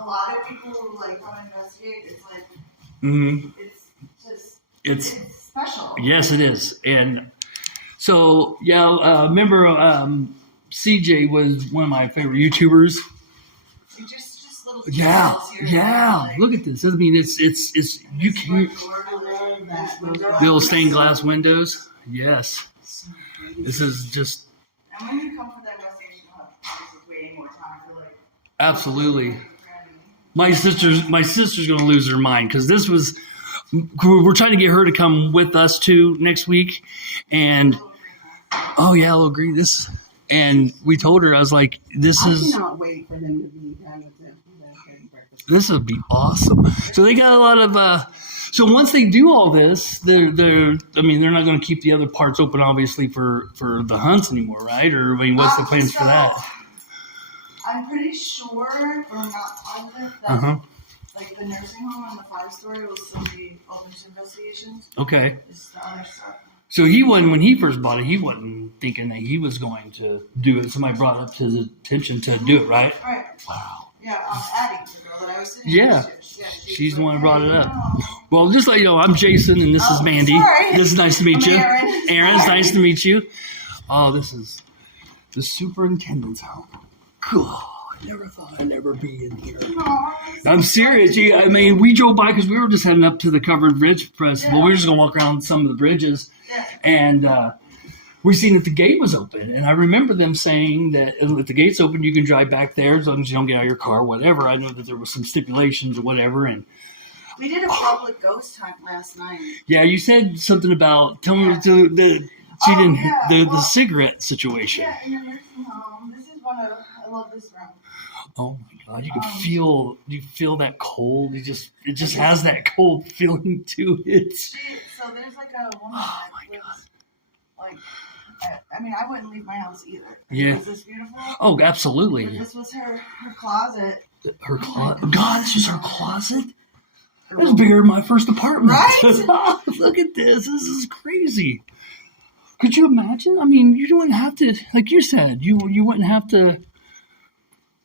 a lot of people who like want to investigate, it's like, it's special. Yes, it is. And so, remember CJ was one of my favorite YouTubers. Just little Yeah. Look at this. I mean, it's you can't. Little stained glass windows. Yes. This is just. And when you come for that investigation, it's way more time for like. Absolutely. My sister's gonna lose her mind because this was. We're trying to get her to come with us too next week, and I'll agree. This, and we told her, I was like, I cannot wait for them to be done with them. This would be awesome. So they got a lot of. So once they do all this, they're not going to keep the other parts open, obviously, for the hunts anymore, right? Or what's the plans for that? I'm pretty sure, but I'm not positive that like the nursing home and the 5-story will still be open to investigations. Okay. It's the other stuff. So he wasn't, when he first bought it, he wasn't thinking that he was going to do it. Somebody brought it up to his attention to do it, right? Right. Wow. Yeah, Addie, the girl that I was sitting with. Yeah, she's the one who brought it up. Well, just like, I'm Jason, and this is Mandy. Sorry. This is nice to meet you. Aaron. It's nice to meet you. Oh, this is the superintendent's home. Cool. I never thought I'd ever be in here. I'm serious. We drove by because we were just heading up to the Covered Bridge Festival. We were just going to walk around some of the bridges. Yeah. And we seen that the gate was open. And I remember them saying that if the gate's open, you can drive back there as long as you don't get out of your car, whatever. I know that there was some stipulations or whatever. And we did a public ghost hunt last night. Yeah, you said something about the cigarette situation. Yeah, in your nursing home. This is I love this room. Oh my God! You feel that cold. It just has that cold feeling to it. So there's like a woman that lives, like, I wouldn't leave my house either. Yeah. Is this beautiful? Oh, absolutely. But this was her closet. Her closet. God, this was her closet. It was bigger than my first apartment. Right? Look at this. This is crazy. Could you imagine? You wouldn't have to, like you said, you wouldn't have to.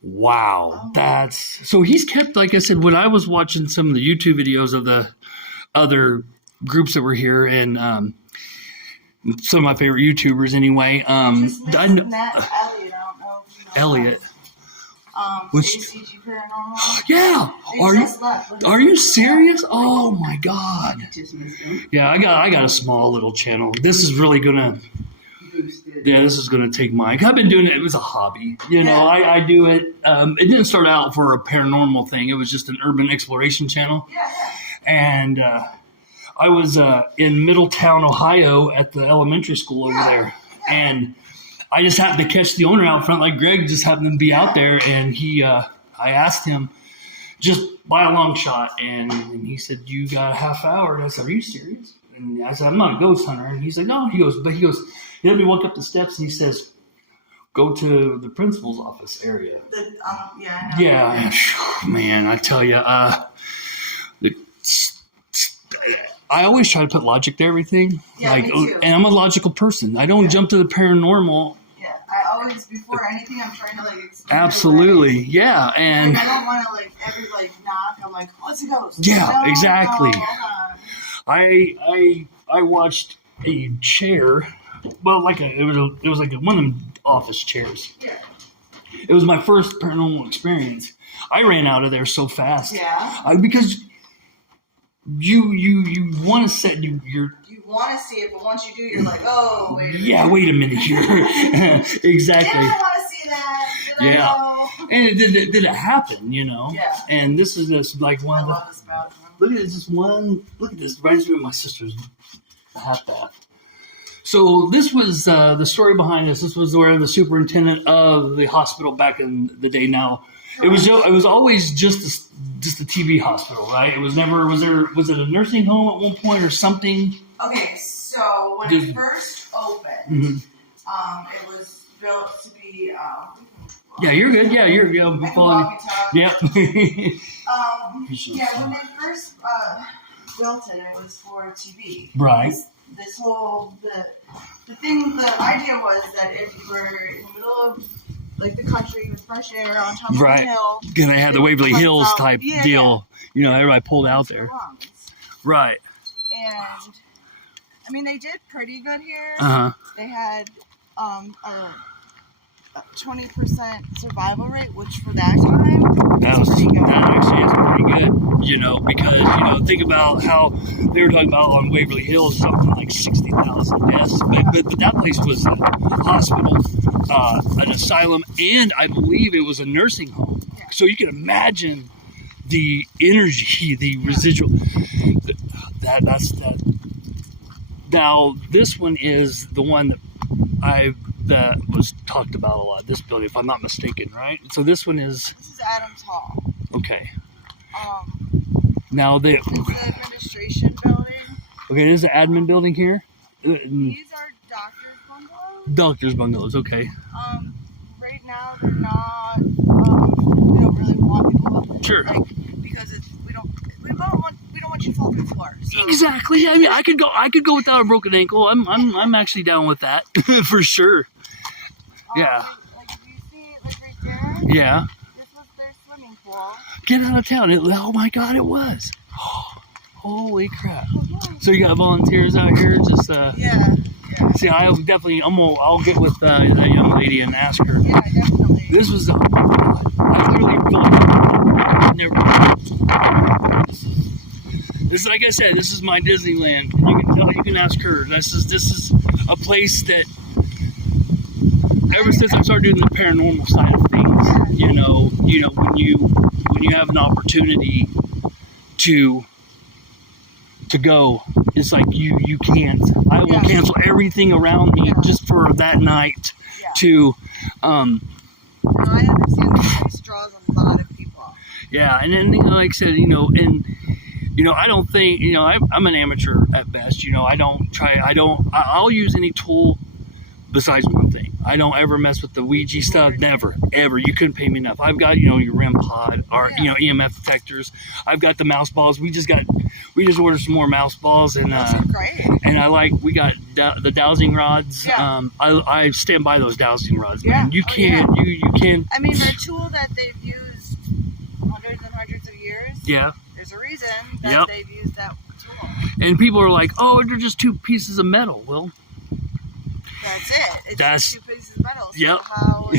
Wow, so he's kept, like I said, when I was watching some of the YouTube videos of the other groups that were here, and some of my favorite YouTubers anyway. Elliot, I don't know. Elliot. ACG Paranormal. Yeah. Are you serious? Oh my God. Yeah, I got a small little channel. This is really gonna. Yeah, this is going to take mine. I've been doing it. It was a hobby. I do it. It didn't start out for a paranormal thing. It was just an urban exploration channel. Yeah. And I was in Middletown, Ohio at the elementary school over there. And I just happened to catch the owner out front. Like Greg just happened to be out there. And I asked him just by a long shot. And he said, "You got a half hour?" And I said, "Are you serious?" And I said, "I'm not a ghost hunter." And he's like, "No." He goes, he let me walk up the steps and he says, "Go to the principal's office area." Yeah, man, I tell you, I always try to put logic to everything. Yeah, me too. And I'm a logical person. I don't jump to the paranormal. Yeah, I always, before anything, I'm trying to explain. Absolutely, yeah, and I don't want to every knock. I'm like, "What's a ghost?" Yeah, exactly. No, I watched a chair. Well, it was like one of them office chairs. Yeah. It was my first paranormal experience. I ran out of there so fast. Yeah. Because you want to set your. You want to see it, but once you do, you're like, "Oh, wait." Yeah, wait a minute here. Exactly. Did I want to see that? Did I know? And did it happen? Yeah. And this is like one of the. I love this bathroom. Look at this one. Look at this. Reminds me of my sister's half bath. So this was the story behind this. This was where the superintendent of the hospital back in the day. Now, it was always just a TB hospital, right? It was never. Was it a nursing home at one point or something? Okay, so when it first opened, it was built to be. Yeah, you're good. Yeah, you're good. Yeah. Yeah, when they first built it, it was for TB. Right. This whole the idea was that if you were in the middle of like the country with fresh air on top of Right. the hill. Because they had the Waverly Lights Hills out. type Yeah, deal. You know, everybody pulled out Your there. lungs. Right. And I mean, they did pretty good here. Uh-huh. They had a 20% survival rate, which for that time was pretty good. That actually is pretty good, you know, because, you know, think about how they were talking about on Waverly Hills, something like 60,000 deaths. But that place was a hospital, an asylum, and I believe it was a nursing home. Yeah. So you can imagine the energy, the residual. That's that. Now, this one is the one that was talked about a lot, this building, if I'm not mistaken, right? So this one is... This is Adams Hall. Okay. Now, it's the administration building. Okay, there's the admin building here. These are doctor's bungalows. Doctor's bungalows, okay. Right now, they're not, we don't really want people, Sure. like, because we don't want you to fall through the floor. So. Exactly. I mean, I could go without a broken ankle. I'm actually down with that for sure. Yeah. Like you see, like right there. Yeah. This was their swimming pool. Get out of town. Oh my God, it was. Holy crap. So you got volunteers out here? Just Yeah. See, I'll get with that young lady and ask her. Yeah, definitely. This was, oh my God. I literally feel like I've never. This is, like I said, this is my Disneyland. You can ask her. This is a place that ever since I started doing the paranormal side of things, you know, when you have an opportunity to go, it's like you can't. I will cancel everything around me just for that night to. No, I understand this place draws a lot of people. Yeah, and then like I said, I don't think, I'm an amateur at best. I'll use any tool besides one thing. I don't ever mess with the Ouija stuff. Never, ever. You couldn't pay me enough. I've got, your REM pod or, EMF detectors. I've got the mouse balls. We just ordered some more mouse balls and, Great. and we got the dowsing rods. Yeah. I stand by those dowsing rods, Yeah. man. You can't, you can't. I mean, they're a tool that they've used hundreds and hundreds of years. Yeah. There's a reason that they've used that tool. And people are like, oh, they're just two pieces of metal. Well, that's it. It's That's, two pieces of metal. So yep. how,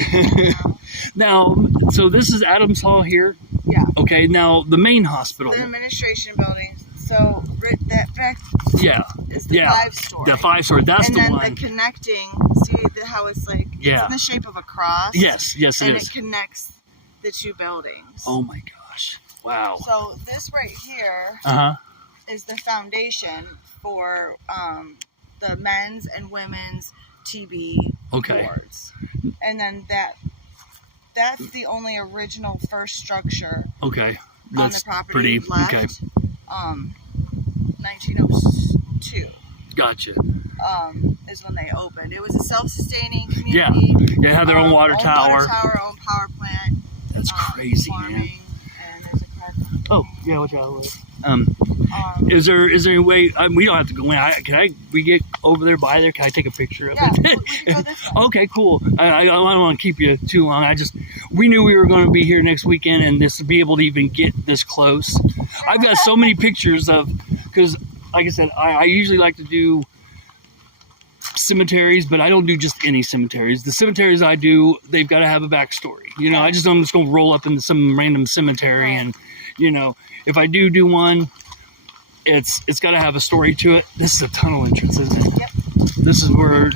Now, so this is Adams Hall here. Yeah. Okay. Now the main hospital. The administration building. So that back. Yeah. Is the 5-story. The 5-story. That's and the then one. the connecting. See how it's like. Yeah. It's in the shape of a cross. Yes. Yes, it and is. it connects the two buildings. Oh my gosh! Wow. So this right here is the foundation for the men's and women's TB wards, and then that's the only original first structure. Okay. On the property left. Okay. 1902. Gotcha. Is when they opened. It was a self-sustaining community. Yeah. They had their own water tower. Own power plant. That's crazy, farming, man. And there's a crack. Oh, yeah, watch out. Is there any way, we don't have to go in, we get over there, by there, can I take a picture of it? We can go this way. Okay, cool. I don't want to keep you too long. We knew we were going to be here next weekend and to be able to even get this close. I've got so many pictures because like I said, I usually like to do cemeteries, but I don't do just any cemeteries. The cemeteries I do, they've got to have a backstory. I'm just going to roll up into some random cemetery and, if I do one, it's got to have a story to it. This is a tunnel entrance, isn't it? Yep. This is where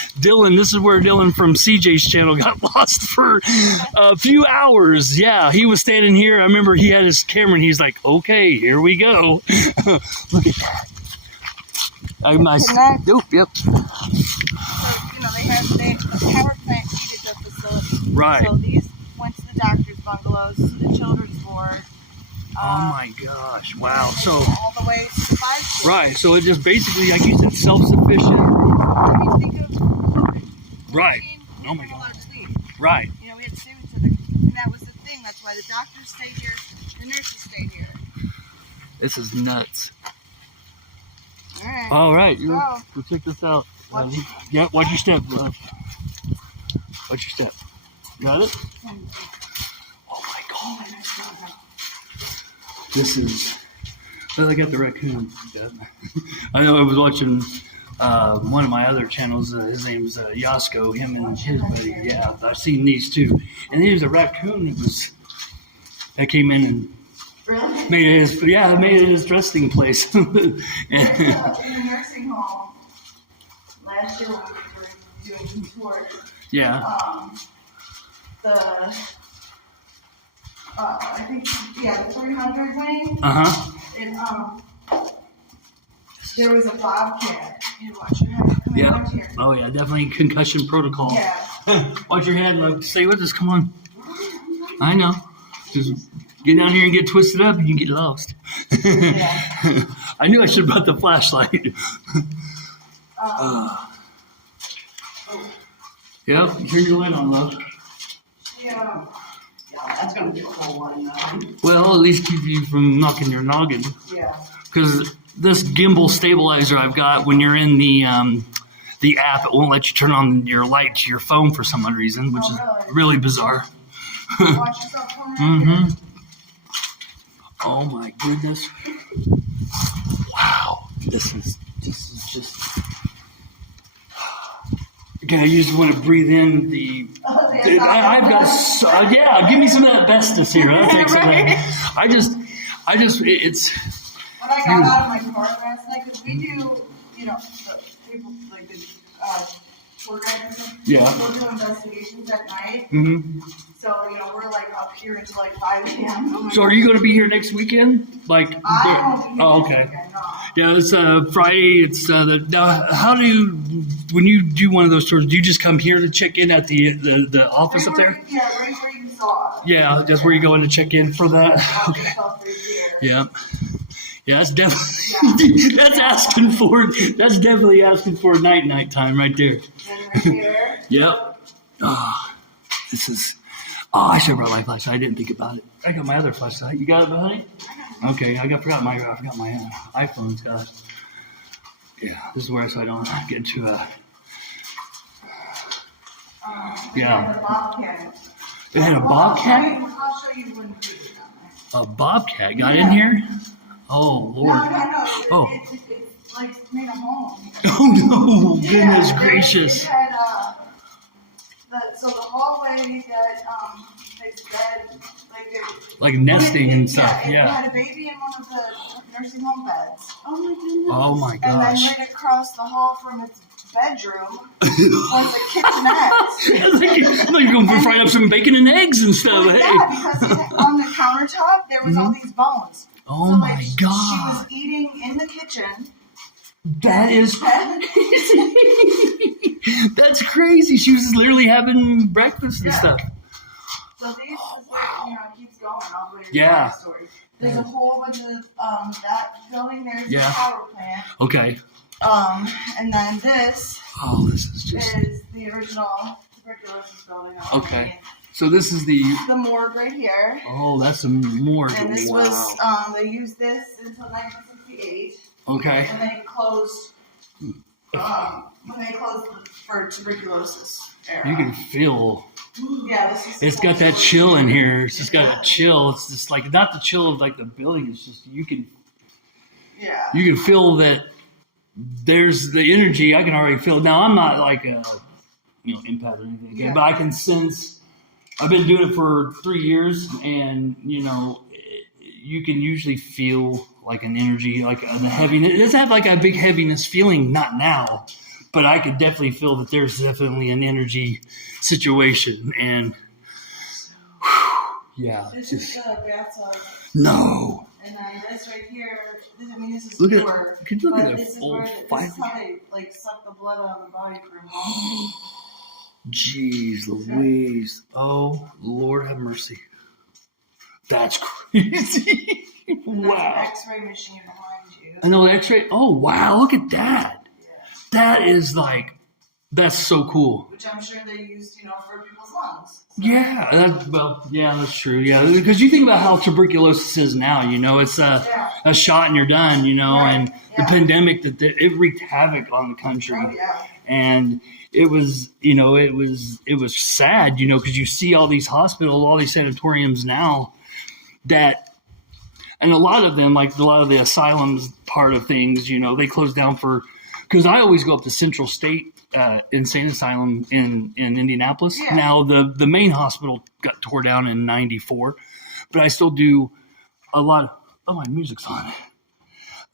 Dylan from CJ's channel got lost for a few hours. Yeah, he was standing here. I remember he had his camera and he's like, okay, here we go. Look at that. Yep. So, the power plant heated the facility. Right. So these went to the doctor's bungalows, to the children's ward. Oh my gosh! Wow. So all the way to the 5-story. Right. So it just basically, like you said, self-sufficient. I mean, think of COVID. Right. Oh my God. Right. We had students, and that was the thing. That's why the doctors stayed here, the nurses stayed here. This is nuts. All right. So, Go check this out. Watch Watch your step, love. Watch your step. Got it? Oh my God. This is. Well, I got the raccoon. I know I was watching one of my other channels. His name's Yasko. Him and his buddy. Yeah, I've seen these too. And there's a raccoon that came in and made it his resting place. In the nursing home last year when we were doing tours. Yeah. I think the 300 wing. And there was a bobcat. You watch your head. Come Yeah. here. Oh yeah, definitely concussion protocol. Yeah. Watch your head. Like, stay with us. Come on. I know. Just get down here and get twisted up, and you can get lost. Yeah. I knew I should have brought the flashlight. Yeah, turn your light on, love. Yeah, that's gonna be a whole one though. Well, at least keep you from knocking your noggin. Yeah. Because this gimbal stabilizer I've got, when you're in the app, it won't let you turn on your light to your phone for some odd reason, which is really bizarre. Watch yourself coming out here. Oh my goodness! Wow, this is just. Okay, you just want to breathe in the. I've got give me some of that asbestos here. I'll take some of that. I just, it's. When I got out of my car last night, because we do, the people like the tour guide and stuff. Yeah. We'll do investigations at night. Mm-hmm. So, we're like up here until like 5 a.m. So are you going to be here next weekend? Like, I won't be here oh, next okay. weekend, no. Yeah, it's Friday. It's now. How do you, when you do one of those tours, do you just come here to check in at the office up there? Yeah, right where you saw it. Yeah, that's where you go in to check in for that. Okay. Right here. Yeah. Yeah, that's definitely that's definitely asking for night time right there. And right here. Yep. This is. I should have brought my flashlight. I didn't think about it. I got my other flashlight. You got it, honey? Okay, I forgot my iPhone's got it. Yeah, this is where so I don't get into The bobcat. It had a bobcat? I'll show you when we do it down there. A bobcat got in here? Oh, Lord. No. It's like made a home. Oh, no. Goodness gracious. It had, so the hallway that it's bed, like nesting and stuff. It Yeah. had a baby in one of the nursing home beds. Oh my goodness. Oh, my And then gosh. right across the hall from its bedroom was a kitchenette. Like you're going to fry up some bacon and eggs and stuff. Well, Hey. yeah, because on the countertop there was all these bones. Oh, So, my She God. was eating in the kitchen. That is crazy. That's crazy. She was literally having breakfast and stuff. So these, it keeps going all the way to Yeah. the story. There's a whole bunch of that building. There's Yeah. the power plant. Okay. And then this Oh, this is just. is the original tuberculosis building. Okay. So this is the. The morgue right here. Oh, that's some more. And this wow. was they used this until 1968. Okay. And they closed. When they closed for tuberculosis era. You can feel. Yeah, this is. It's got that chill in here. It's just got a chill. It's just like not the chill of like the building. It's just you can. Yeah. You can feel that. There's the energy. I can already feel. Now I'm not like a, empath or anything. Okay? Yeah. But I can sense. I've been doing it for 3 years, and you can usually feel like an energy, like the heaviness. It doesn't have like a big heaviness feeling, not now, but I could definitely feel that there's definitely an energy situation, and yeah. This is the bathtub. No. And then this right here, this is Look at newer, could you look but at this the is old where this fire? is how they suck the blood out of the body for a moment. Jeez Louise. Oh, Lord have mercy. That's crazy. Wow. There's an X-ray machine behind you. I know the X-ray. Oh, wow. Look at that. Yeah. That is that's so cool. Which I'm sure they used, for people's lungs. Yeah. That's true. Yeah. Because you think about how tuberculosis is now, it's a shot and you're done, Right. and the pandemic that it wreaked havoc on the country. Oh, yeah. And it was, you know, it was sad, you know, because you see all these hospitals, all these sanatoriums now that, and a lot of them, like a lot of the asylums part of things, you know, they closed down because I always go up to Central State Insane Asylum in Indianapolis. Yeah. Now, the main hospital got tore down in 94, but I still do a lot of, oh, my music's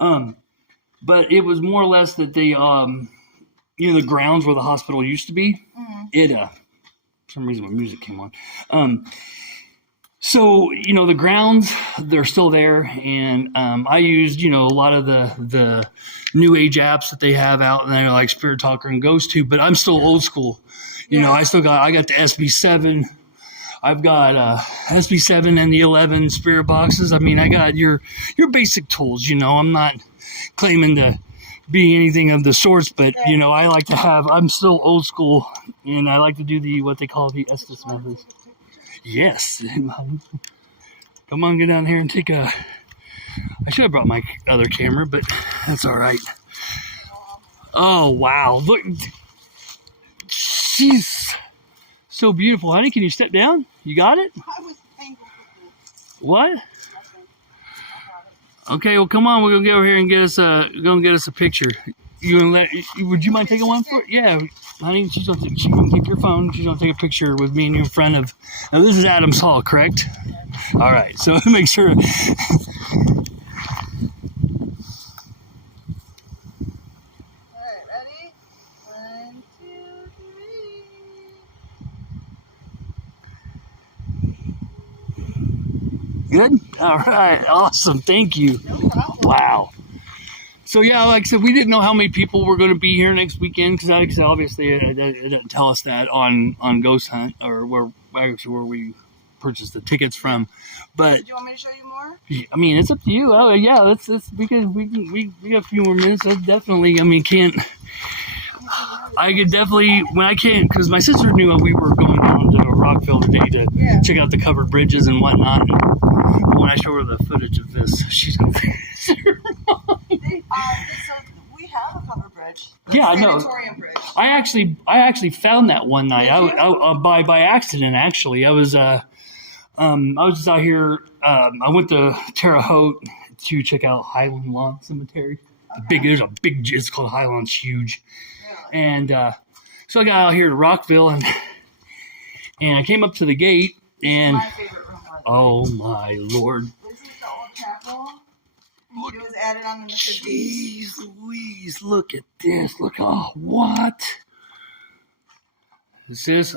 on. But it was more or less that they, you know, the grounds where the hospital used to be, for some reason my music came on. So, you know, the grounds, they're still there. And I used, you know, a lot of the new age apps that they have out there, like Spirit Talker and Ghost Tube, but I'm still old school. You know, I got the SB7. I've got SB7 and the 11 spirit boxes. I mean, I got your basic tools, you know. I'm not claiming to be anything of the sorts, but, you know, I like to I'm still old school, and I like to do what they call the Estes methods. Yes. Come on, get down here and take I should have brought my other camera, but that's all right. Oh, wow. Look. She's so beautiful. Honey, can you step down? You got it? I was tangled with what? Okay, well, come on. We're going to go over here and get us a picture. Would you mind taking one for it? Yeah, honey, she's going to take your phone. She's going to take a picture with me and you in front of. Now, this is Adams Hall, correct? All right, so make sure. All right, ready? 1, 2, 3. Good? All right, awesome. Thank you. No problem. Wow. So, yeah, like I said, we didn't know how many people were going to be here next weekend because obviously it didn't tell us that on Ghost Hunt or where we purchased the tickets from. But do you want me to show you more? I mean, it's up to you. Oh, yeah, we got a few more minutes. That's definitely. I mean, I could definitely when I can't because my sister knew we were going down to Rockville today to check out the covered bridges and whatnot. And when I show her the footage of this, she's going to think her mom. We have a covered bridge. Yeah, I know. Sanatorium bridge. I actually found that one night. By accident. Actually, I was just out here. I went to Terre Haute to check out Highland Lawn Cemetery. Okay. It's called Highland. It's huge. Really? And so I got out here to Rockville and I came up to the gate and my favorite room. Oh my Lord! This is the old chapel. It was added on in the 50s. Jeez Louise, look at this. Look, oh, what? Sis,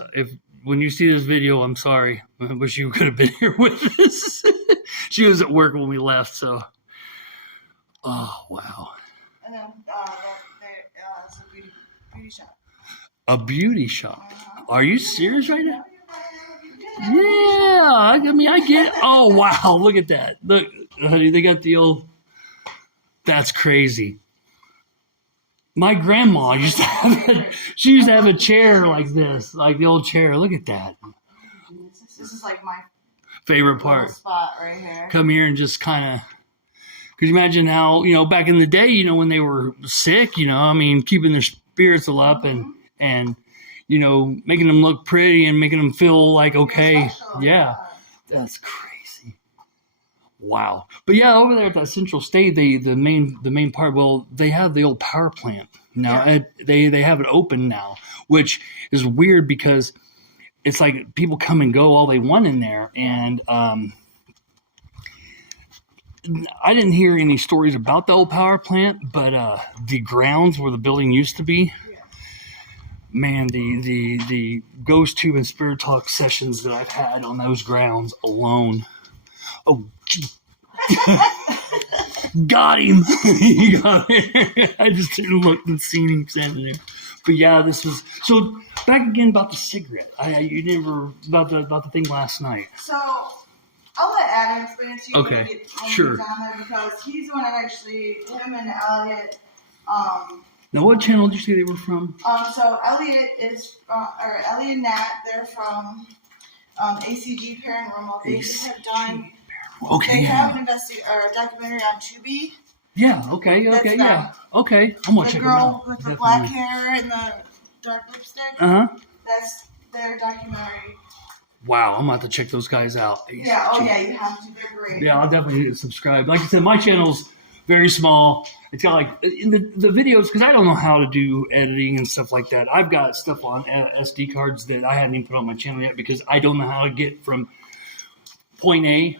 when you see this video, I'm sorry. I wish you could have been here with us. She was at work when we left, so. Oh, wow. And then it's a beauty shop. A beauty shop? Uh-huh. Are you serious right now? Yeah, I mean, I get it. Oh, wow, look at that. Look, honey, they got the old... That's crazy. My grandma used to have a chair like this, like the old chair. Look at that. This is like my favorite part. Spot right here. Come here and just kind of. Could you imagine how back in the day, when they were sick, I mean, keeping their spirits up and making them look pretty and making them feel like okay. Special, yeah, that's crazy. Wow. But yeah, over there at that Central State, the main part, well, they have the old power plant now. Yeah. They have it open now, which is weird because it's like people come and go all they want in there. And I didn't hear any stories about the old power plant, but the grounds where the building used to be, man, the Ghost Tube and Spirit Talk sessions that I've had on those grounds alone. Oh, got him. He got it. I just didn't look and seen him standing there. But yeah, this was so. Back again about the cigarette. You never about the thing last night. So I'll let Adam explain it to you. Okay, sure. Down there because he's the one that actually him and Elliot. Now, what channel did you say they were from? So Elliot and Nat. They're from ACG Paranormal. They just have done. Okay. They have an documentary on Tubi. Yeah. Okay. Yeah. Okay. I'm gonna check it out. The girl with the black hair and the dark lipstick. That's their documentary. Wow, I'm about to check those guys out. Yeah, oh yeah, you have to. They're great. Yeah, I'll definitely subscribe. Like I said, my channel's very small. It's got like in the videos, because I don't know how to do editing and stuff like that. I've got stuff on SD cards that I hadn't even put on my channel yet because I don't know how to get from point A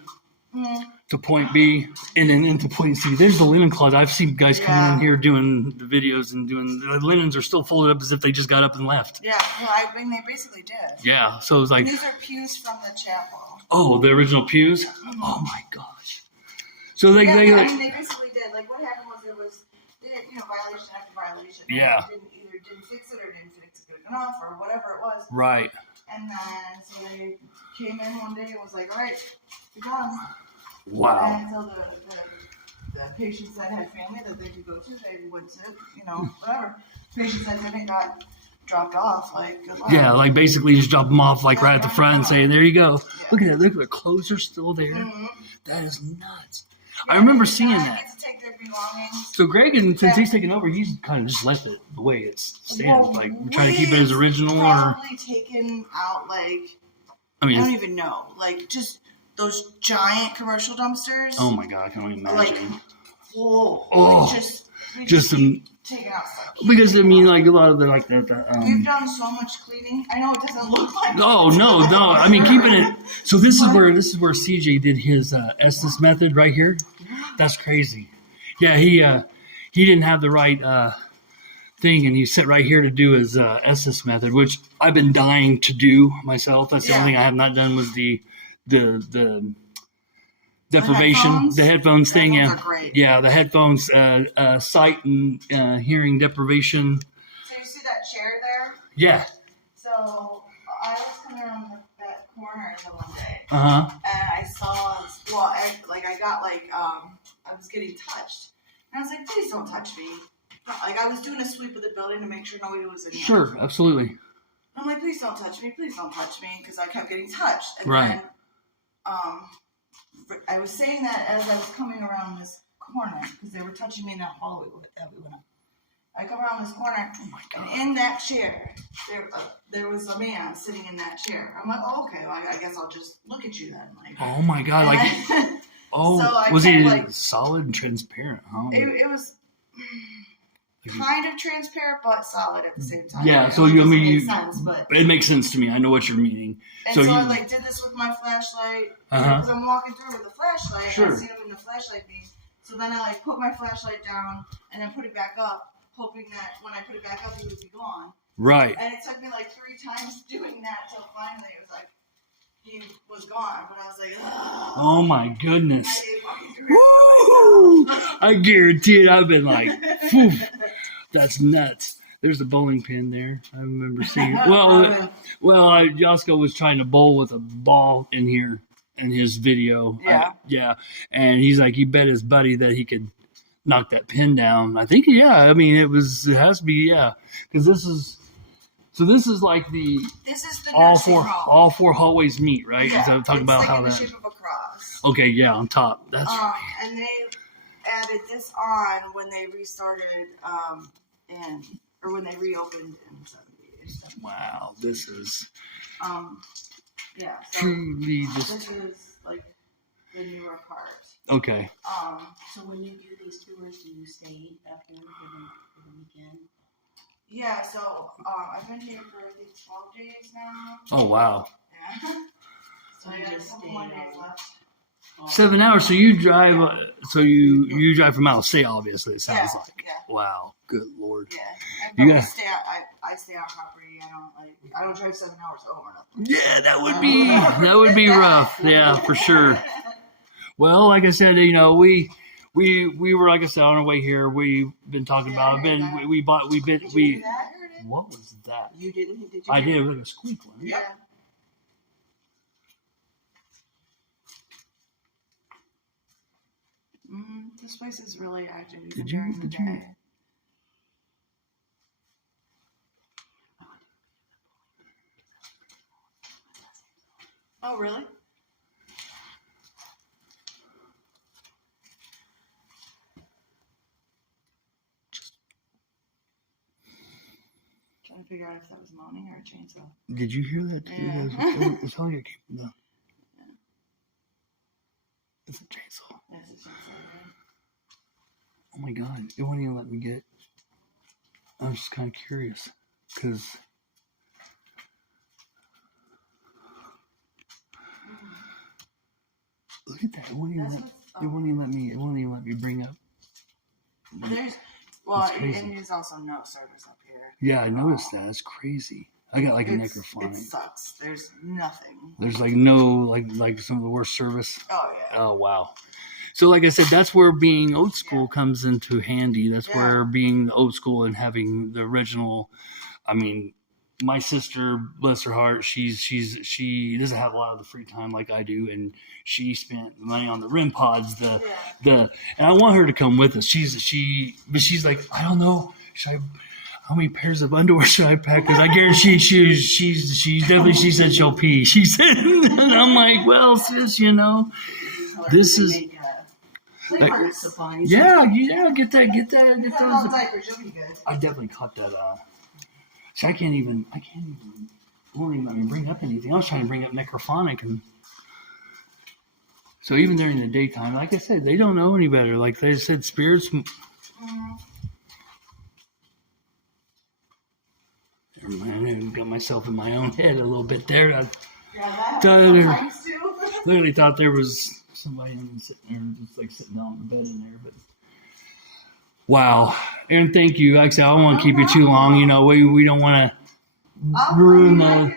to point B and then into point C. There's the linen closet. I've seen guys coming in here doing the videos and doing the linens are still folded up as if they just got up and left. Yeah, well, I mean, they basically did. Yeah, so it was like... And these are pews from the chapel. Oh, the original pews? Oh, my gosh. So they basically did. Like, what happened was they had, violation after violation. Yeah. Either didn't fix it or didn't fix it good enough or whatever it was. Right. And then, so they came in one day and was like, all right, you're done. Wow. And so the patients that had family that they could go to, they went to, whatever. Patients that didn't got dropped off, like, good luck. Yeah, like basically just drop them off like right at the front and say, there you go. Yeah. Look at that. Look, the clothes are still there. Mm-hmm. That is nuts. Yeah, I remember seeing that. Get to take their belongings. So Greg, since he's taken over, he's kind of just left it the way it stands. Well, like trying to keep it as original, probably taken out I don't even know. Like just those giant commercial dumpsters. Oh my god, I can only imagine. Just taking out stuff. Because I mean, like a lot of the we've done so much cleaning. I know it doesn't look like. Oh no! I mean, keeping it. So this is where CJ did his Estes method right here. That's crazy. Yeah, he didn't have the right thing, and he sat right here to do his Estes method, which I've been dying to do myself. That's the only thing I have not done was the deprivation, the headphones thing. Are great. Yeah, the headphones, sight and hearing deprivation. So you see that chair there? Yeah. So I was coming around that corner the one day, and I saw. Well, I was getting touched, and I was like, "Please don't touch me." Like I was doing a sweep of the building to make sure nobody was in here. Sure, absolutely. I'm like, "Please don't touch me! Please don't touch me!" Because I kept getting touched, and right. then I was saying that as I was coming around this corner because they were touching me in that hallway that we went up. I come around this corner, and in that chair, there was a man sitting in that chair. I'm like, oh, okay, well, I guess I'll just look at you then. Like, oh my god, like, so was he solid and transparent? Huh? It was kind of transparent, but solid at the same time. Yeah, so it makes sense to me. I know what you're meaning. And so I did this with my flashlight because I'm walking through with a flashlight. Sure. I see him in the flashlight beam. So then I put my flashlight down and then put it back up, hoping that when I put it back up, he would be gone. Right. And it took me 3 times doing that till finally it was he was gone. But I was like, ugh. Oh my goodness. Woo! I guarantee it. I've been like, phew, that's nuts. There's a bowling pin there. I remember seeing it. Well, Yasko was trying to bowl with a ball in here in his video. Yeah. And he's like, he bet his buddy that he could knock that pin down. I think, yeah. I mean, it has to be, yeah. Because this is like this is the all four hallways meet, right? Yeah. So talking about how the shape of a cross. Okay, yeah, on top. That's and they added this on when they restarted or when they reopened in the 70s. Wow, this is yeah. So truly this is the newer part. Okay. So when you do these tours, do you stay up here for the weekend? Yeah, so I've been here for I think 12 days now. Oh wow. Yeah. So I got a couple more days left. 7 hours. So you drive. You drive from out of state, obviously. It sounds like. Yeah. Wow. Good Lord. Yeah. I stay on property. I don't drive 7 hours home or nothing. Yeah, that would be rough. Yeah, for sure. Well, like I said, we were, like I said, on our way here. We've been talking about. What was that? You didn't? Did you? I did. It was like a squeak one. Yeah. This place is really active even during the day. Oh, really? couldn't figure out if that was moaning or a chainsaw. Did you hear that too? Yeah. It's all your came down. Yeah. It's a chainsaw. That's a chainsaw, right? Oh my God. It wouldn't even let me get. I'm just kind of curious. Because. Look at that. It wouldn't even let me bring up. And there's also no service up here. Yeah, I noticed that. That's crazy. I got like a necrophonic. It sucks. There's nothing. There's like no like some of the worst service. Oh yeah. Oh wow. So like I said, that's where being old school comes into handy. That's where being old school and having the original. I mean, my sister, bless her heart, she doesn't have a lot of the free time like I do, and she spent money on the REM pods. And I want her to come with us. But she's like, I don't know, how many pairs of underwear should I pack? Because I guarantee she said she'll pee. She said, and I'm like, well, sis, this is. Supplies. Yeah, get those. Diapers, you'll be good. I definitely caught that. So I can't even. Won't even let me bring up anything. I was trying to bring up necrophonic, and so even during the daytime, like I said, they don't know any better. Like they said, spirits. I got myself in my own head a little bit there. Literally thought there was somebody sitting there, just like sitting down on the bed in there. But wow, Aaron, thank you. Like I said, I don't want to keep you too long. We don't want to ruin the.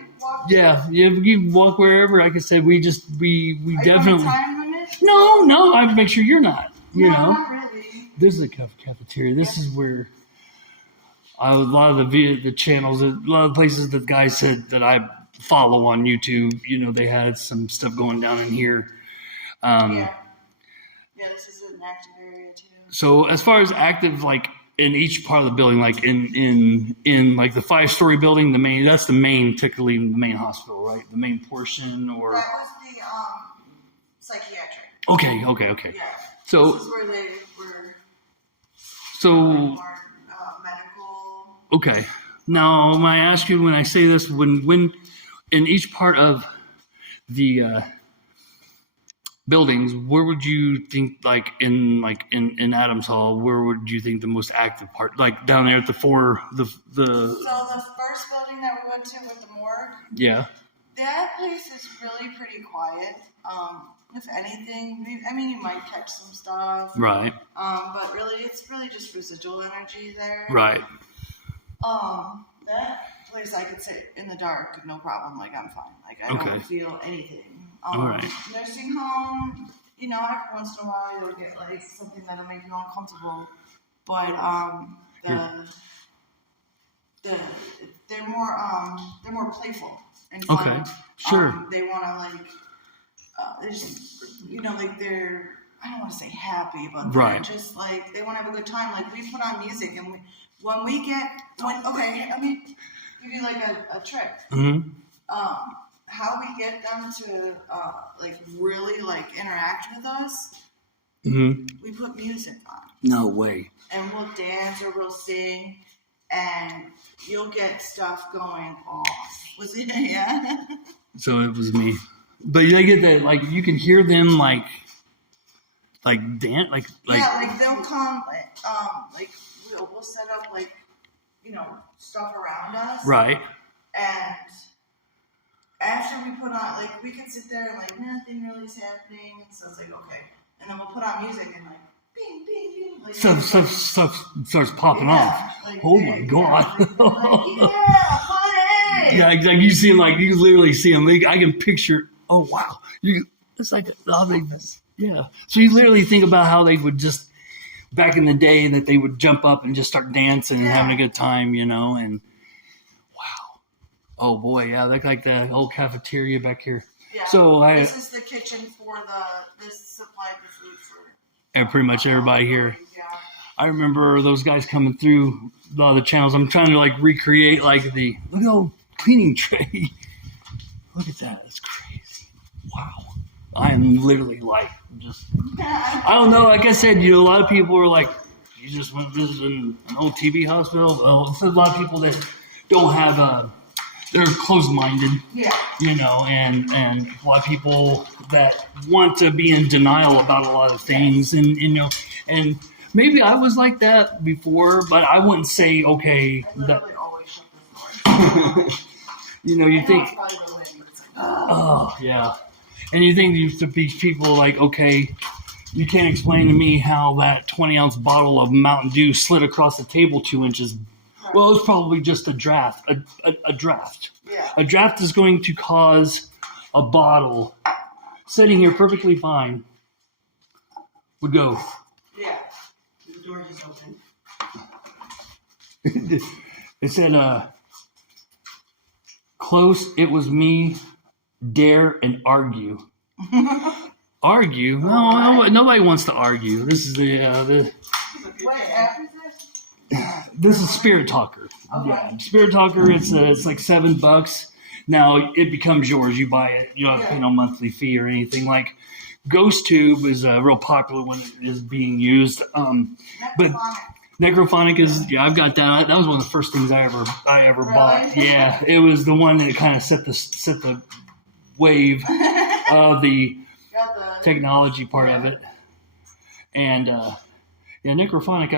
Yeah, you walk wherever. Like I said, we definitely. Time limit? No, I have to make sure you're not. Not really. This is a cafeteria. This is where a lot of the channels, a lot of the places that guys said that I follow on YouTube. They had some stuff going down in here. Yeah, this is an active area too. So as far as active, like in each part of the building, like in like the 5-story building, that's the main, typically the main hospital, right? The main portion, or that was the psychiatric. Okay. Yeah. So this is where they were. So medical. Okay. Now, I ask you when I say this, when in each part of the buildings, where would you think, like in Adams Hall, where would you think the most active part, like down there at the So the first building that we went to with the morgue. Yeah. That place is really pretty quiet. If anything, you might catch some stuff. Right. But really, it's really just residual energy there. Right. That place I could sit in the dark, no problem. Like I'm fine. Like I don't feel anything. All right. Nursing home, every once in a while you'll get like something that'll make you uncomfortable. But they're more playful and fun. Okay. Sure. They want to they're just they're, I don't want to say happy, but they're just like they want to have a good time. Like we put on music, and let me give you like a trick. Mm-hmm. How we get them to really interact with us. Mm-hmm. We put music on. No way. And we'll dance or we'll sing, and you'll get stuff going off. Was it? Yeah. So it was me, but they get that you can hear them dance they'll come we'll set up stuff around us. Right. And after we put on, we can sit there and nothing really is happening, and so it's okay. And then we'll put on music and bing, bing, bing. Stuff starts popping off. Oh my God. Honey. Yeah, exactly. You see them you literally see them. I can picture. Oh wow. It's like yeah. So you literally think about how they would just back in the day that they would jump up and just start dancing and having a good time, and. Oh boy, yeah, look like the old cafeteria back here. Yeah. So this is the kitchen for this supplied the food for pretty much everybody here. Yeah. I remember those guys coming through a lot of the channels. I'm trying to recreate look at the old cleaning tray. Look at that. That's crazy. Wow. I am literally just I don't know, like I said, a lot of people are you just went visiting an old TB hospital. Well, there's a lot of people that don't have they're closed-minded. Yeah. You know, and a lot of people that want to be in denial about a lot of things, and you know, and maybe I was like that before, but I wouldn't say okay. I literally always shut the door. You know, you think, it's probably the wind, but it's like, oh yeah, and you think these people like, okay, you can't explain to me how that 20-ounce bottle of Mountain Dew slid across the table 2 inches. Right. Well, it's probably just a draft. A draft. Yeah. A draft is going to cause a bottle sitting here perfectly fine would go. Yeah. The door just open. It said, close, it was me, dare, and argue. Argue? No, nobody wants to argue. This is What app is this? this is Spirit Talker. Okay. Yeah, Spirit Talker. It's like $7. Now it becomes yours. You buy it. You don't have to pay no monthly fee or anything. Like GhostTube is a real popular one that is being used. But Necrophonic is, yeah, I've got that. That was one of the first things I ever Really? bought. Yeah, it was the one that kind of set the wave of the technology part of it. And yeah, Necrophonic,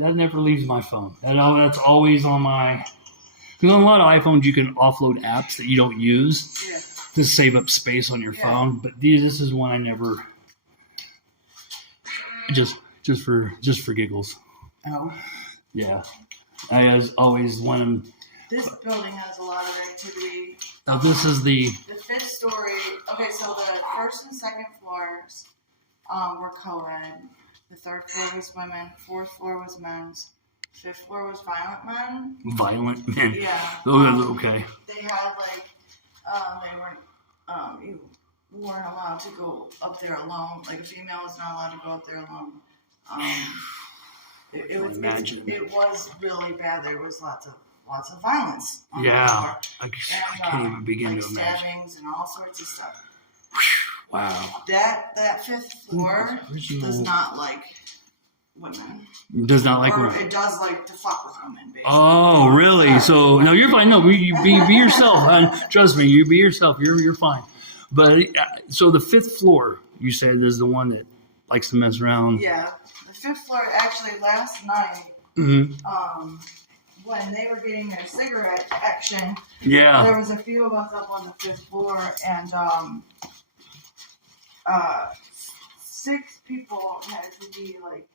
that never leaves my phone. That's always on my. Because on a lot of iPhones, you can offload apps that you don't use to save up space on your phone. But this is one I never. Just for giggles. Oh. Yeah, I always wanted. This building has a lot of activity. Now this is the 5th story. Okay, so the 1st and 2nd floors were co-ed. The 3rd floor was women. 4th floor was men's. 5th floor was violent men. Violent men. Yeah. Okay. They had you weren't allowed to go up there alone. Like a female was not allowed to go up there alone. It was really bad. There was lots of violence. On the floor. I can't even begin like to imagine. Stabbings and all sorts of stuff. Wow. That 5th floor does not like women. Does not like women. It does like to fuck with women, basically. Oh, really? So no, you're fine. No, you be yourself. Trust me, you be yourself. You're fine. But so the 5th floor, you said, is the one that likes to mess around. Yeah, the 5th floor. Actually, last night, when they were getting their cigarette action, there was a few of us up on the 5th floor, and 6 people had to be like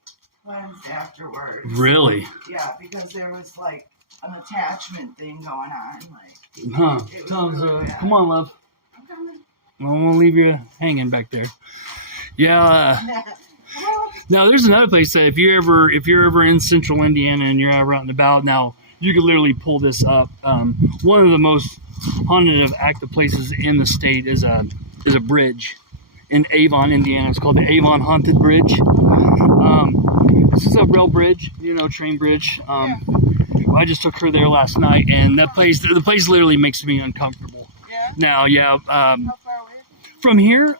cleansed afterwards. Really? Yeah, because there was like an attachment thing going on. Like, come on, love. I'm coming. I won't leave you hanging back there. Yeah. Now there's another place that if you're ever in Central Indiana and you're ever out and about, now you could literally pull this up. One of the most haunted of active places in the state is a bridge in Avon, Indiana. It's called the Avon Haunted Bridge. This is a rail bridge, train bridge. I just took her there last night, and the place literally makes me uncomfortable. Yeah. Now, How far away? from here,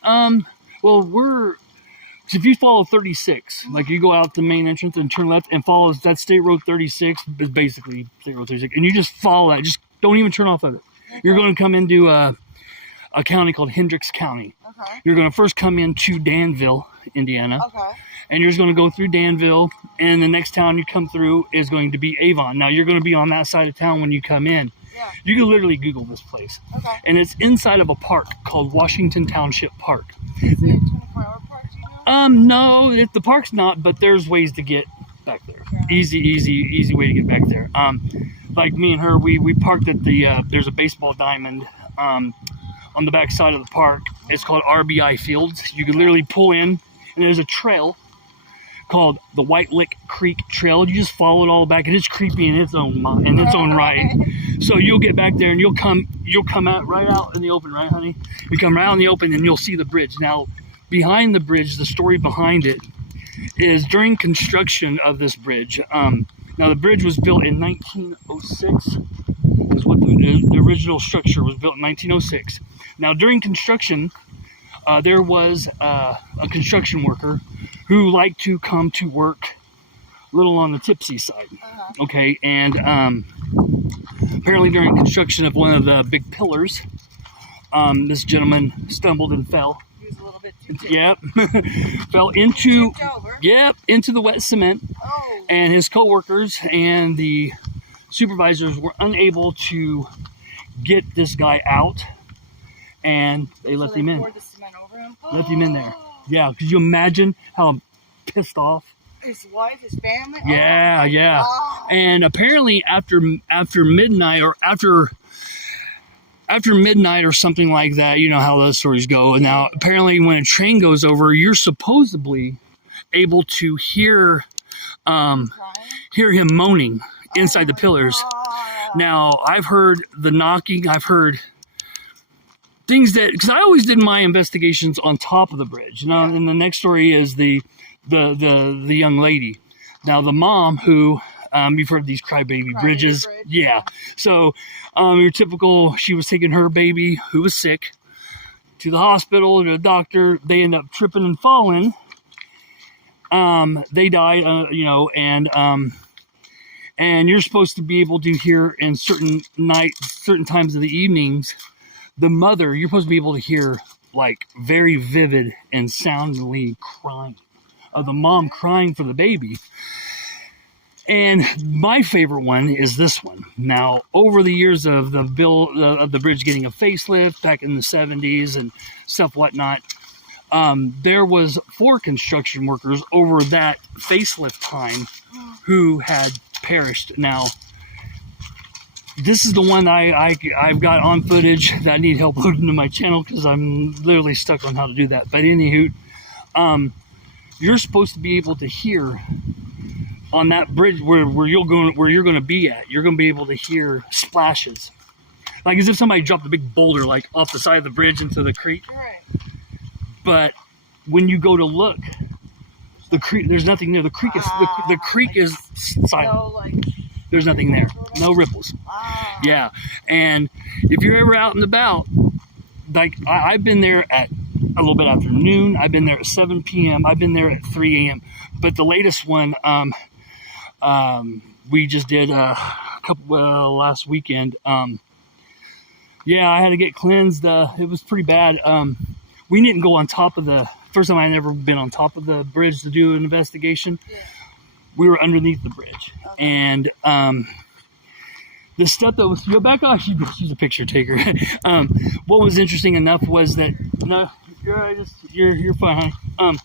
if you follow 36, like you go out the main entrance and turn left and follow that State Road 36, is basically State Road 36, and you just follow that. Just don't even turn off of it. Okay. You're going to come into a county called Hendricks County. Okay. You're going to first come into Danville, Indiana. Okay. And you're just going to go through Danville, and the next town you come through is going to be Avon. Now, you're going to be on that side of town when you come in. Yeah. You can literally Google this place. Okay. And it's inside of a park called Washington Township Park. Is it a 24-hour park, do you know? No, the park's not, but there's ways to get back there. Okay. Easy way to get back there. Like me and her, we parked at there's a baseball diamond on the back side of the park. It's called RBI Fields. You can literally pull in, and there's a trail called the White Lick Creek Trail. You just follow it all back, and it's creepy in its own right. So you'll get back there, and you'll come out right out in the open, right, honey? You come right out in the open, and you'll see the bridge. Now, behind the bridge, the story behind it is during construction of this bridge. Now the bridge was built in 1906. Is what the original structure was built in 1906. Now during construction, there was a construction worker who liked to come to work a little on the tipsy side. Okay, and Apparently during construction of one of the big pillars, this gentleman stumbled and fell. He was a little bit too Yep. Fell into, over. yep, into the wet cement. Oh. And his coworkers and the supervisors were unable to get this guy out, and they left him in. Poured the cement over him? Left him in there. Yeah, could you imagine how pissed off? His wife, his family? Yeah, yeah. Wow. And apparently after midnight or after midnight or something like that, you know how those stories go. Now, apparently when a train goes over, you're supposedly able to hear him moaning inside the pillars. God. Now, I've heard the knocking. I've heard things that, because I always did my investigations on top of the bridge. You know, and the next story is the young lady. Now, the mom who, you've heard these crybaby bridges. Bridge. Yeah. So, your typical, she was taking her baby who was sick to the hospital, to the doctor. They end up tripping and falling. They died, you know, and you're supposed to be able to hear in certain times of the evenings, the mother, you're supposed to be able to hear like very vivid and soundly crying of the mom crying for the baby. And my favorite one is this one. Now, over the years of the bridge getting a facelift back in the 70s and stuff whatnot, there was 4 construction workers over that facelift time who had perished. Now, this is the one I've got on footage that I need help loading to my channel because I'm literally stuck on how to do that. But anywho, you're supposed to be able to hear on that bridge where you're going to be at. You're going to be able to hear splashes, like as if somebody dropped a big boulder like off the side of the bridge into the creek. Right. But when you go to look, the creek, there's nothing there. The creek is the creek is silent. No, like, there's nothing there. No ripples. Yeah. And if you're ever out and about, like I've been there at a little bit after noon. I've been there at 7 p.m. I've been there at 3 a.m. But the latest one, we just did a couple last weekend. Yeah, I had to get cleansed. It was pretty bad. We didn't go on top of the first time. I had never been on top of the bridge to do an investigation. Yeah. We were underneath the bridge, and the stuff that was back off. She's a picture taker. What was interesting enough was that you're fine, honey. That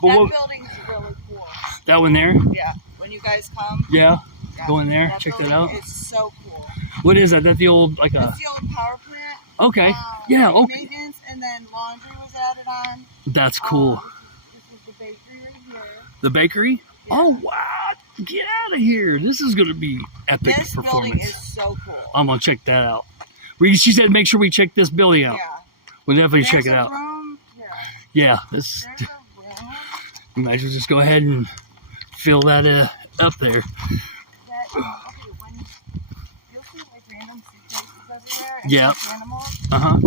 building's really cool. That one there. Yeah. When you guys come. Yeah. Go in there. Check that out. It's so cool. What is that? That's the old That's the old power plant. Okay. Yeah. Okay. Maintenance, and then laundry was added on. That's cool. This is the bakery right here. The bakery. Yeah. Oh wow! Get out of here! This is going to be epic this performance. Building is so cool. I'm gonna check that out. She said make sure we check this building out. Yeah. We'll definitely There's check it out. Room. Yeah. This. There's a room. You might as well just go ahead and fill that up there. That, when you'll see like random suitcases everywhere. And Yeah. like animals. Uh-huh.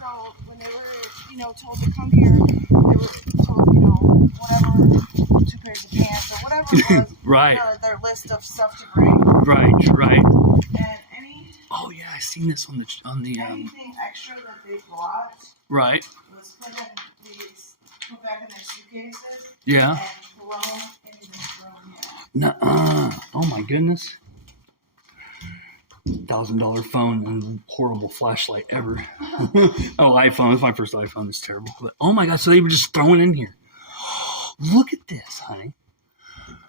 So when they were, told to come here, they were told, whatever, 2 pairs of pants or whatever it was. Right. Their list of stuff to bring. Right. And Oh yeah, I seen this on the anything extra that they brought Right. was put back in their suitcases. Yeah. And thrown in this room here. Nuh-uh. Oh my goodness. $1,000 phone and horrible flashlight ever. Oh, iPhone. It's my first iPhone. It's terrible. But oh my god, so they were just throwing in here. Look at this, honey.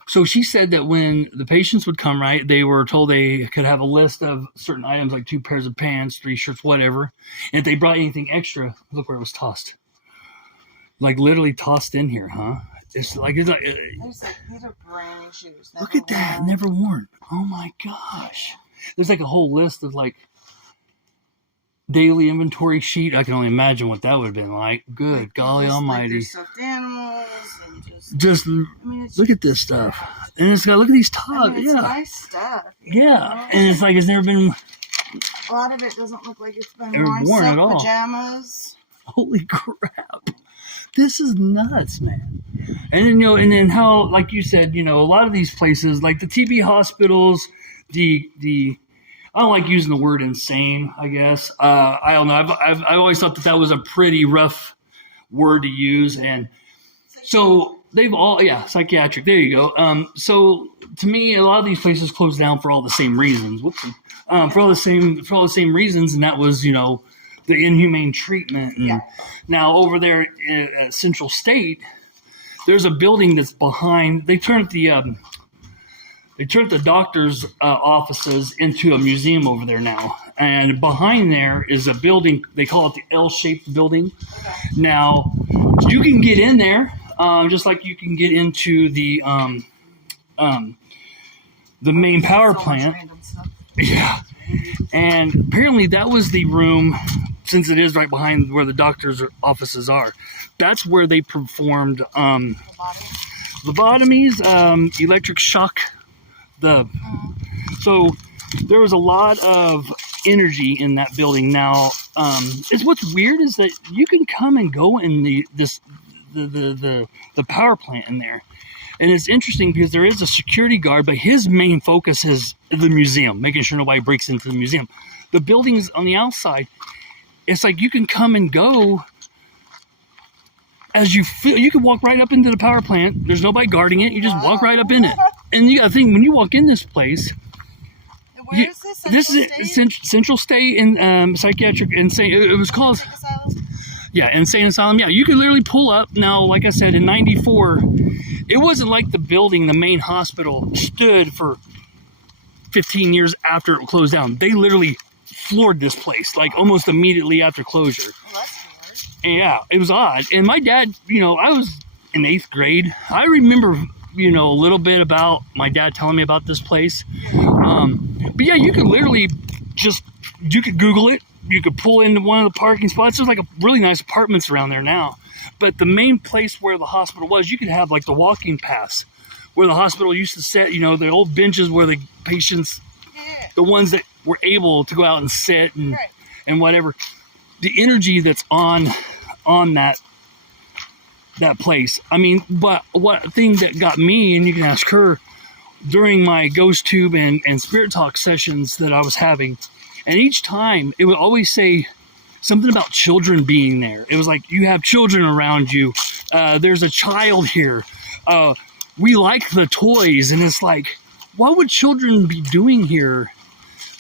So she said that when the patients would come, right, they were told they could have a list of certain items like 2 pairs of pants, 3 shirts, whatever. And if they brought anything extra, look where it was tossed. Like literally tossed in here, huh? It's like these are brand new shoes. Look at that, never worn. Oh my gosh. There's like a whole list of like daily inventory sheet. I can only imagine what that would have been like. Good golly almighty. Like stuffed animals and just look at this stuff. And it's got, look at these tops. It's nice stuff. Yeah. And it's like it's never been. A lot of it doesn't look like it's been worn at all. Pajamas. Holy crap. This is nuts, man. And then how, like you said, a lot of these places, like the TB hospitals, the I don't like using the word insane, I guess. I don't know. I've always thought that was a pretty rough word to use. And so they've all, psychiatric. There you go. So to me, a lot of these places closed down for all the same reasons. For all the same reasons. And that was, the inhumane treatment. And now over there at Central State, there's a building that's behind, they turned the doctor's offices into a museum over there now. And behind there is a building, they call it the L-shaped building. Now, you can get in there, just like you can get into the main power plant. Yeah. And apparently that was the room, since it is right behind where the doctor's offices are. That's where they performed lobotomies, electric shock. So there was a lot of energy in that building. Now, what's weird is that you can come and go in the power plant in there, and it's interesting because there is a security guard, but his main focus is the museum, making sure nobody breaks into the museum. The buildings on the outside, it's like you can come and go as you feel. You can walk right up into the power plant. There's nobody guarding it. You just walk right up in it. And you got to think, when you walk in this place, where is this? This is Central State and Psychiatric Insane. It was called, Insane Asylum. Yeah, you could literally pull up. Now, like I said, in '94, it wasn't like the building, the main hospital, stood for 15 years after it closed down. They literally floored this place, like almost immediately after closure. Well, that's weird. And yeah, it was odd. And my dad, I was in 8th grade. I remember a little bit about my dad telling me about this place. But yeah, you could literally you could Google it. You could pull into one of the parking spots. There's like a really nice apartments around there now. But the main place where the hospital was, you could have like the walking paths where the hospital used to sit, the old benches where the patients, the ones that were able to go out and sit and whatever. The energy that's on that place. I mean, but what thing that got me, and you can ask her, during my ghost tube and spirit talk sessions that I was having, and each time it would always say something about children being there. It was like, you have children around you. There's a child here. We like the toys. And it's like, what would children be doing here?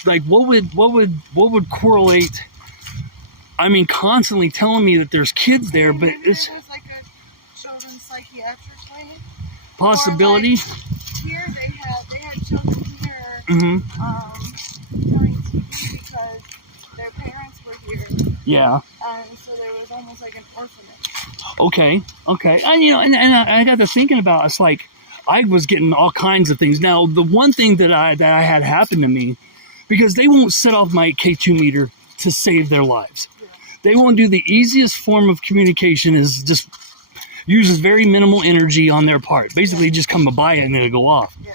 Like, what would correlate? I mean, constantly telling me that there's kids there, but it's like a children's psychiatric clinic. Possibility. Here they had children here doing TV because their parents were here. Yeah. And so there was almost like an orphanage. Okay. And I got to thinking about, it's like I was getting all kinds of things. Now, the one thing that I had happen to me, because they won't set off my K2 meter to save their lives. Yeah. They won't do the easiest form of communication is just uses very minimal energy on their part. Basically, just come by it and it'll go off. Yeah.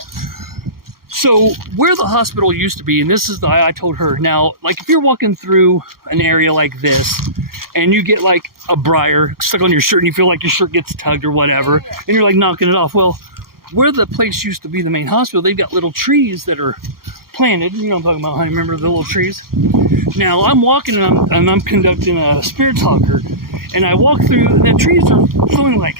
So where the hospital used to be, and this is I told her, now, like if you're walking through an area like this and you get like a briar stuck on your shirt and you feel like your shirt gets tugged or whatever, and you're like knocking it off. Well, where the place used to be, the main hospital, they've got little trees that are planted. You know what I'm talking about. I remember the little trees. Now I'm walking and I'm conducting a spirit talker, and I walk through, and the trees are showing like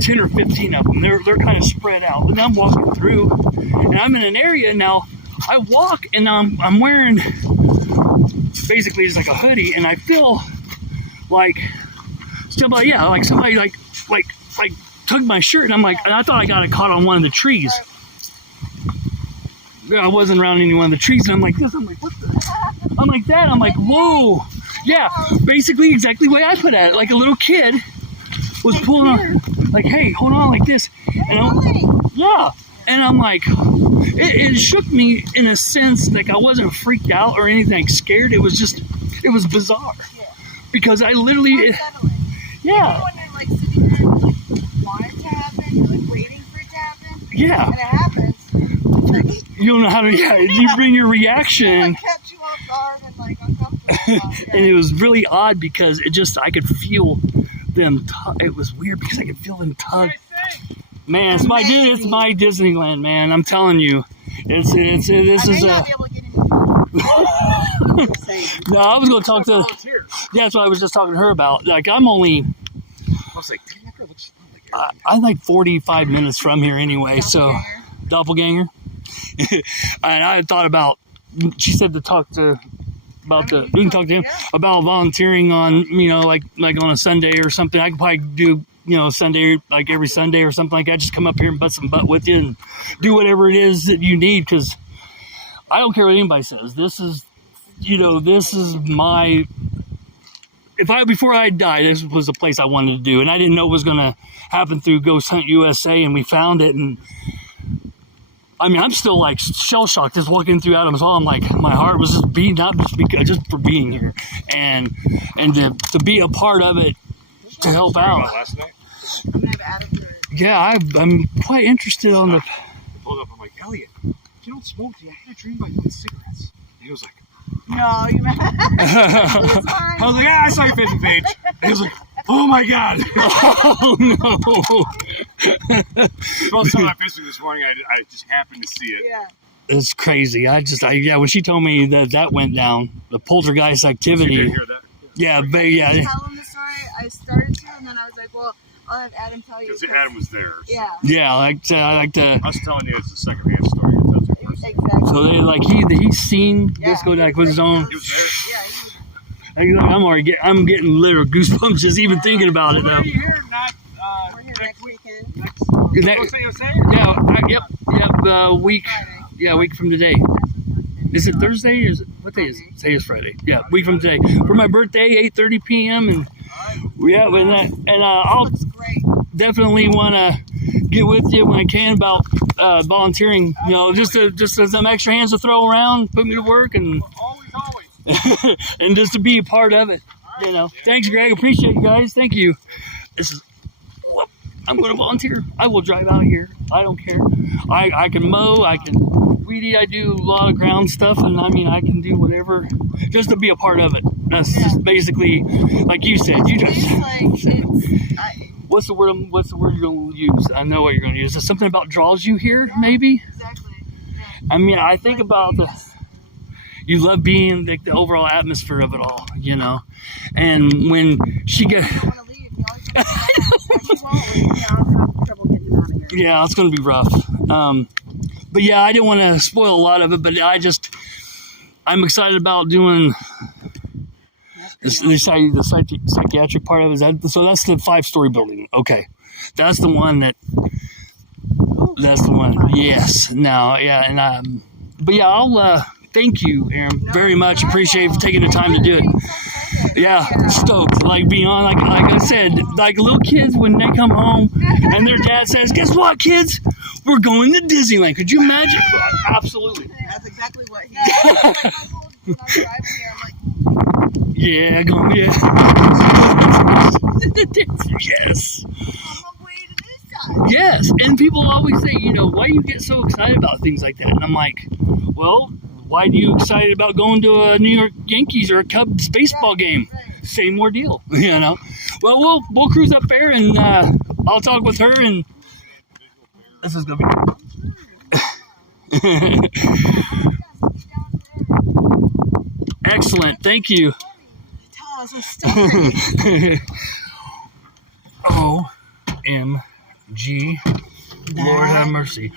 10 or 15 of them. They're kind of spread out. And I'm walking through, and I'm in an area now. I walk, and I'm wearing basically just like a hoodie, and I feel like somebody, like tugged my shirt, and I'm like, and I thought I got it caught on one of the trees. I wasn't around any one of the trees, and I'm like this. I'm like, what the? I'm like that. I'm like, whoa. Yeah, basically exactly the way I put it. Like a little kid was pulling on, like, hey, hold on, like this. And I'm like, it shook me in a sense. Like I wasn't freaked out or anything, like scared. It was bizarre. Yeah. Because I literally, yeah. Like sitting there, like want it to happen, you're like waiting for it to happen. Yeah. And it happens. You don't know how to, you bring your reaction. It like kept you off guard and like uncomfortable. And it was really odd because I could feel them. It was weird because I could feel them tug. Man, it's my Disneyland, man. I'm telling you, this is I may not be able to get in No, I was going to talk to. Yeah, that's what I was just talking to her about. Like, I'm only. I was like, dang, that girl looks I'm like 45 minutes from here anyway, so doppelganger. And I thought about. She said to talk to. About we can talk to him about volunteering on, like on a Sunday or something. I could probably do, Sunday, like every Sunday or something like that. Just come up here and bust some butt with you and do whatever it is that you need. Because I don't care what anybody says. This is, this is my. Before I died, this was a place I wanted to do, and I didn't know it was going to happen through Ghost Hunt USA, and we found it, and. I mean, I'm still like shell shocked just walking through Adams Hall. I'm like, my heart was just beating up just for being here, and to be a part of it, to help out. Last night? I'm gonna have Adam. Yeah, I'm quite interested on the. I pulled up. I'm like, Elliot, you don't smoke. I had a dream about you with cigarettes. And he was like, No, you. I was like, I saw your Facebook page. And he was like, oh my God. Oh no. Well, saw my Facebook this morning. I just happened to see it. Yeah. It's crazy. When she told me that went down, the poltergeist activity. You did hear that? Yeah, but I tell him the story. I started to, and then I was like, well, I'll have Adam tell you. Because Adam was there. Yeah. Yeah, I like to. I was telling you it's a second-hand story. It tells you first. Exactly. So they he's seen this go like with his own. He was there. Yeah. I'm getting literal goosebumps just even thinking about it though. Are you here? Not We're here next weekend. Week. Yeah, week from today. Is it Thursday? What day is it? Today is Friday. Yeah, week from today. For my birthday, 8:30 p.m. and I'll definitely want to get with you when I can about volunteering. Just some extra hands to throw around, put me to work, and always. and just to be a part of it. Thanks, Greg. Appreciate you guys. Thank you. I'm going to volunteer. I will drive out here. I don't care. I can mow. I can weedy. I do a lot of ground stuff, and I can do whatever just to be a part of it. That's just basically, like you said. You just. What's the word you're going to use? I know what you're going to use. Is there something about draws you here? Maybe. Exactly. Yeah. I think about you love being the overall atmosphere of it all, and when she gets. Yeah, it's going to be rough. But yeah, I didn't want to spoil a lot of it, but I'm excited about doing the psychiatric part of it. So that's the 5-story building. Okay. That's the one. Yes. Now, yeah. And, but yeah, I'll, thank you, Aaron, very much. Appreciate you for taking the time to do it. Yeah, stoked. Like being on, like I said, like little kids when they come home and their dad says, "Guess what, kids? We're going to Disneyland." Could you imagine? Absolutely. That's exactly what he did. Yeah, yes. Yes, and people always say, why do you get so excited about things like that? And I'm like, well. Why are you excited about going to a New York Yankees or a Cubs baseball game? Right. Same ordeal, Well, we'll cruise up there and I'll talk with her and this is gonna be excellent. Thank you. Tell us a story. OMG. Lord have mercy.